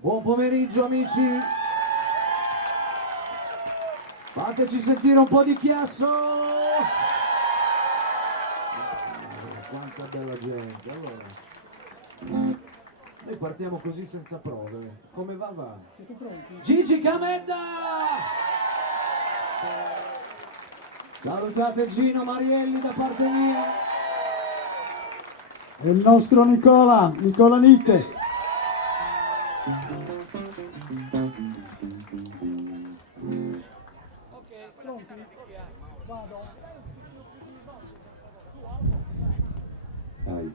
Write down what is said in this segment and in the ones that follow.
Buon pomeriggio amici, fateci sentire un po' di chiasso. Quanta bella gente. Allora, noi partiamo così senza prove. Come va va? Siete pronti? Gigi Camedda! Salutate Gino Marielli da parte mia. E il nostro Nicola Nitte. Ok, Pronti? Vado. Dai.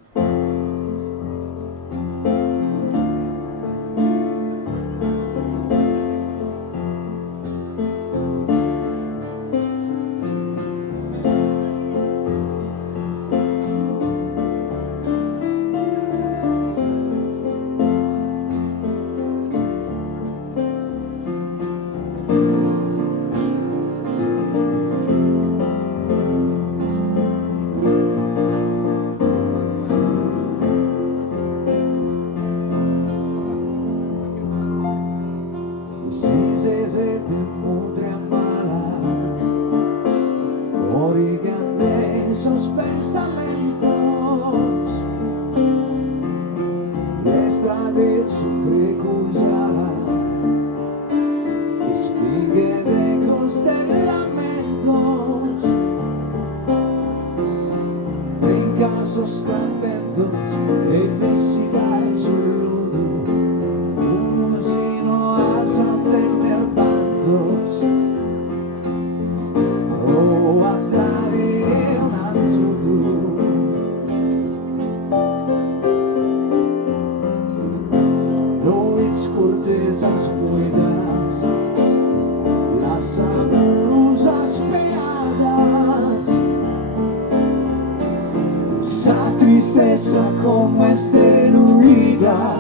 Tristeza como esteluida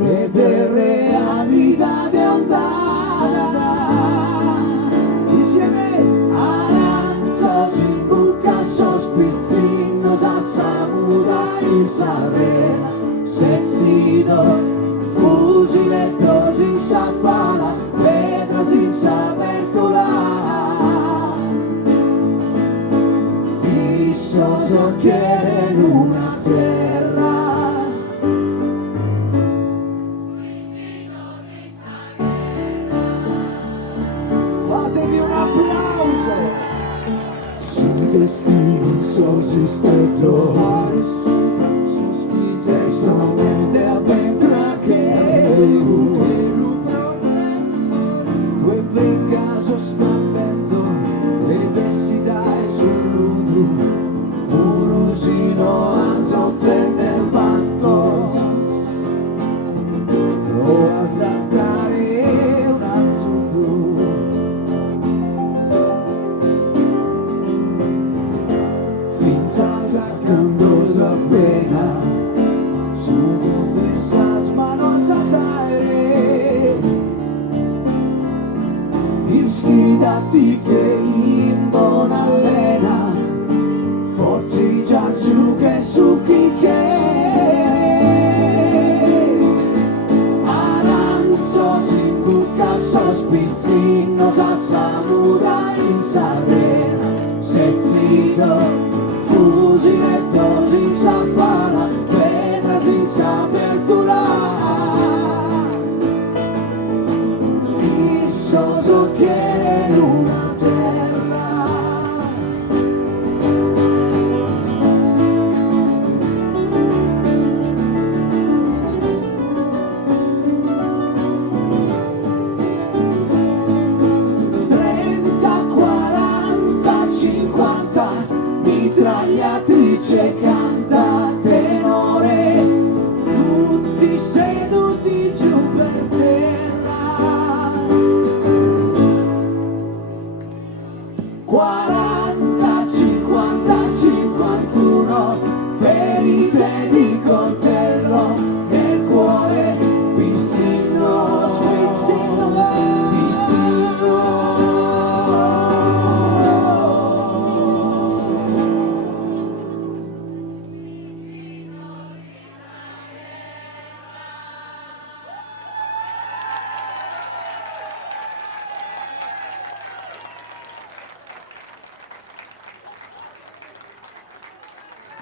e de realidad de ondada. Insieme aranzas in buca sospizzinos a samurai sarena sezzido fusilettos in sapala pedras in sabertola. So quieren una terra fatevi un applauso sui destini sosistedores estremamente avventracheru due ben caso stampetto e vessi dai sull'udu Urusino azottene il vanto lo asaltare un azzudu finza sacando appena su mondo esas manos a taire ischidati che in buona allena forzi già giù che su chi che aranzos in buca sospizzinos a samurai in sarena sezzido fusilettos in sapala pedras in sabertula Issoso quiere una terra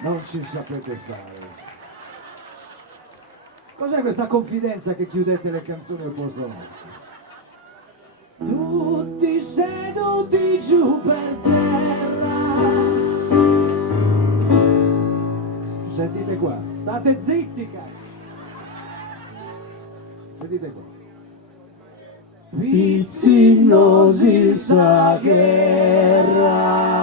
Non ci sapete fare. Cos'è questa confidenza che chiudete le canzoni al posto nostro? Tutti seduti giù per terra. Sentite qua. State zitti, cazzo. Sentite qua. Pizzinosi sa guerra.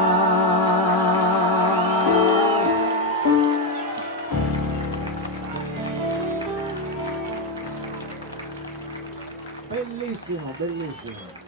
Bellissimo, bellissimo.